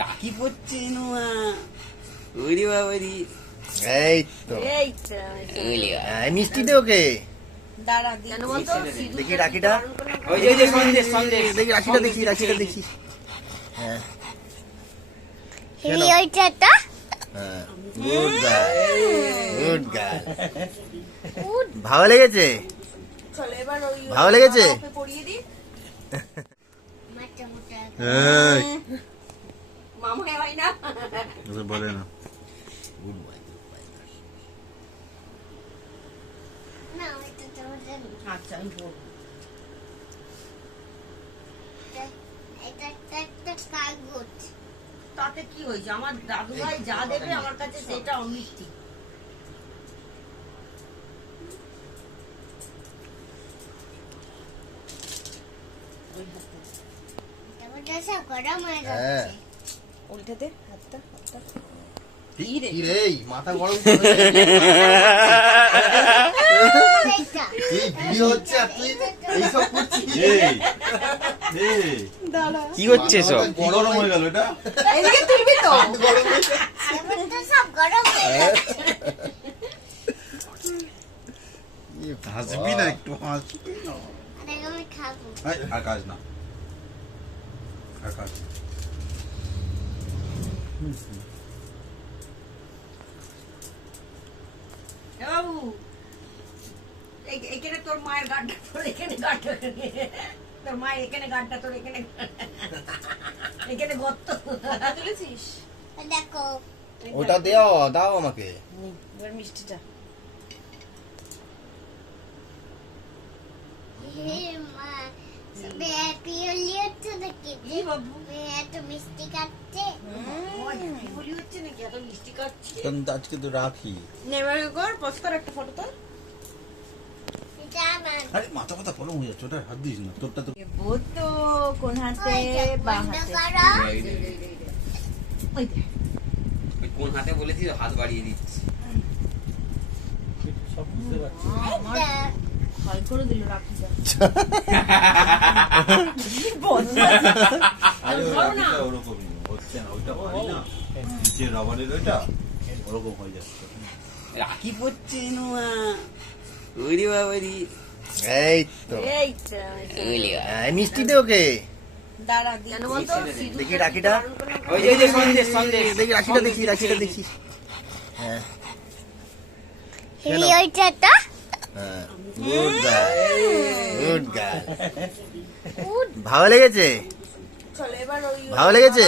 রাখি পড়ছে নোয়া। ওরে বাবারি। এই তো মিষ্টি দে ওকে। দেখি রাখিটা। ওই যে সন্দেশ সন্দেশ। দেখি রাখিটা দেখি রাখিটা দেখি। হ্যাঁ গুড গার্ল গুড গার্ল। ভালো লেগেছে ভালো লেগেছে। বলে না গুড বাই আচ্ছা আমি বলবো। তাতে কি হয়েছে? আমার দাদু ভাই যা দেবে আমার কাছে সেটা অমৃতি। উল্টাতে হাতটা হাতটা মাথা গরম কি হচ্ছে সব? গরম হয়ে গেল এটা। হাসবি না একটু হাসবি না। আকাশ না আকাশ। বাবু এখানে তোর মায়ের গাড্ডা, তোর এখানে গাড্ডা, তোর মায়ের এখানে গাড্ডা, তোর এখানে এখানে গর্ত তুলেছিস। দেখো ওটা দাও দাও আমাকে মিষ্টিটা। আজকে তো রাখি। একটা ফটো তো আরে মাথা মাথা গরম হয়ে যাচ্ছে, ওটা হাত দিস না, তোরটা তো কোন হাতে বা হাতে। কোন হাতে বলেছি হাত বাড়িয়ে দিচ্ছি। সব বুঝতে পারছি। ভয় করে দিল রাখিটা। আরে ওরকমই হচ্ছে না, ওইটা ভারী না, নিচে রাবারের ওইটা ওরকম হয়ে যাচ্ছে। রাখি পড়ছে নোয়া। ওরে বাবারি। এই তো মিষ্টি দে ওকে। দেখি রাখিটা। ওই যে সন্দেশ সন্দেশ। দেখি রাখিটা দেখি রাখিটা দেখি। হ্যাঁ গুড গার্ল গুড গার্ল। ভালো লেগেছে ভালো লেগেছে।